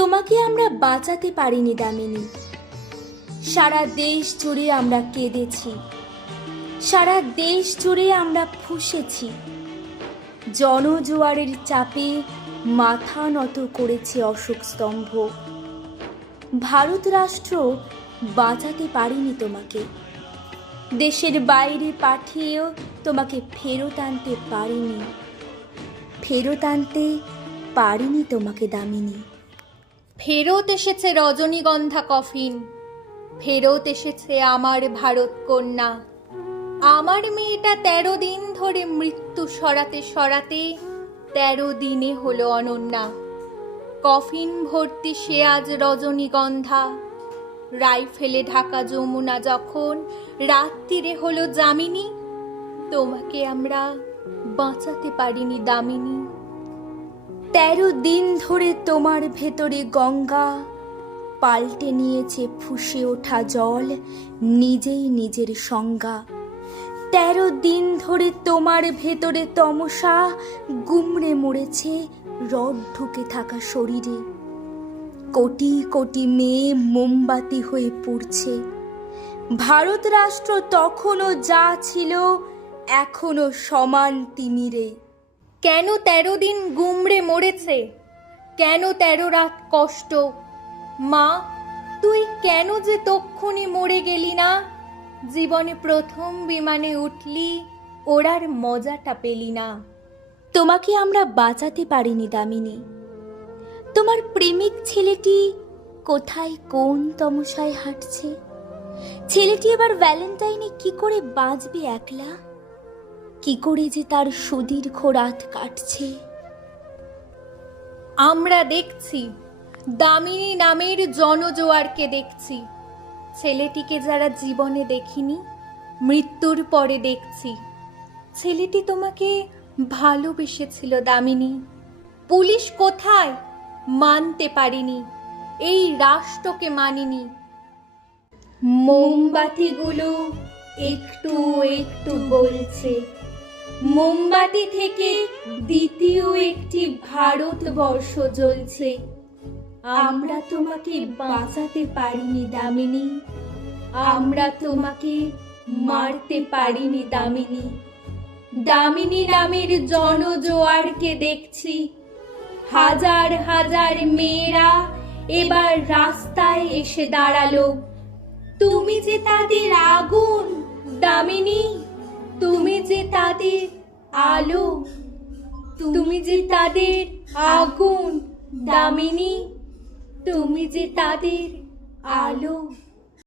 তোমাকে আমরা বাঁচাতে পারিনি দামিনী। সারা দেশ জুড়ে আমরা কেঁদেছি। সারা দেশ জুড়ে আমরা ফুসেছি। জনজোয়ারের চাপে মাথা নত করেছে অশোক স্তম্ভ। ভারত রাষ্ট্র বাঁচাতে পারিনি তোমাকে। দেশের বাইরে পাঠিয়েও তোমাকে ফেরত আনতে পারিনি। ফেরত আনতে পারিনি তোমাকে দামিনী। ফেরত এসেছে রজনীগন্ধা কফিন। ফেরত এসেছে আমার ভারত কন্যা। আমার মেয়েটা তেরো দিন ধরে মৃত্যু সরাতে সরাতে তেরো দিনে হলো অনন্যা। কফিন ভর্তি সে আজ রজনীগন্ধা। রাইফেলে ঢাকা যমুনা যখন রাত্রিরে হলো জামিনী তোমাকে আমরা বাঁচাতে পারিনি দামিনী। তেরো দিন ধরে তোমার ভেতরে গঙ্গা পাল্টে নিয়েছে ফুসে ওঠা জল, নিজেই নিজের সংজ্ঞা। তেরো দিন ধরে তোমার ভেতরে তমসা, গুমড়ে মরেছে রড ঢুকে থাকা শরীরে। কোটি কোটি মেয়ে মোমবাতি হয়ে পড়ছে। ভারত রাষ্ট্র তখনও যা ছিল এখনও সমান তিমিরে। কেন তেরো দিন গুমড়ে মরেছে? কেন তেরো রাত কষ্ট? মা, তুই কেন যে তক্ষুনি মরে গেলি না? জীবনে প্রথম বিমানে উঠলি, ওড়ার মজাটা পেলি না। তোমাকে আমরা বাঁচাতে পারিনি, দামিনী। তোমার প্রেমিক ছেলেটি কোথায় কোন তমসায় হাঁটছে? ছেলেটি এবার ভ্যালেন্টাইনে কি করে বাঁচবে একলা? কি করে যে তার সুদীর্ঘ রাত কাটছে? আমরা দেখছি দামিনী নামের জনজোয়ারকে দেখছি। ছেলেটিকে যারা জীবনে দেখিনি মৃত্যুর পরে দেখছি। ছেলেটি তোমাকে ভালোবেসেছিল দামিনী। পুলিশ কোথায়? মানতে পারিনি। এই রাষ্ট্রকে মানিনি। মোমবাতিগুলো একটু একটু বলছে মোমবাতি থেকে দ্বিতীয় একটি ভারতবর্ষ জ্বলছে। আমরা তোমাকে বাঁচাতে পারিনি দামিনী। আমরা তোমাকে মারতে পারিনি দামিনী। দামিনী নামের জনজোয়ারকে দেখছি। হাজার হাজার মেয়েরা এবার রাস্তায় এসে দাঁড়াল। তুমি যে তাদের আগুন, দামিনী। তাদের আলো তুমি যে তাদের আগুন দামিনী তুমি যে তাদের আলো।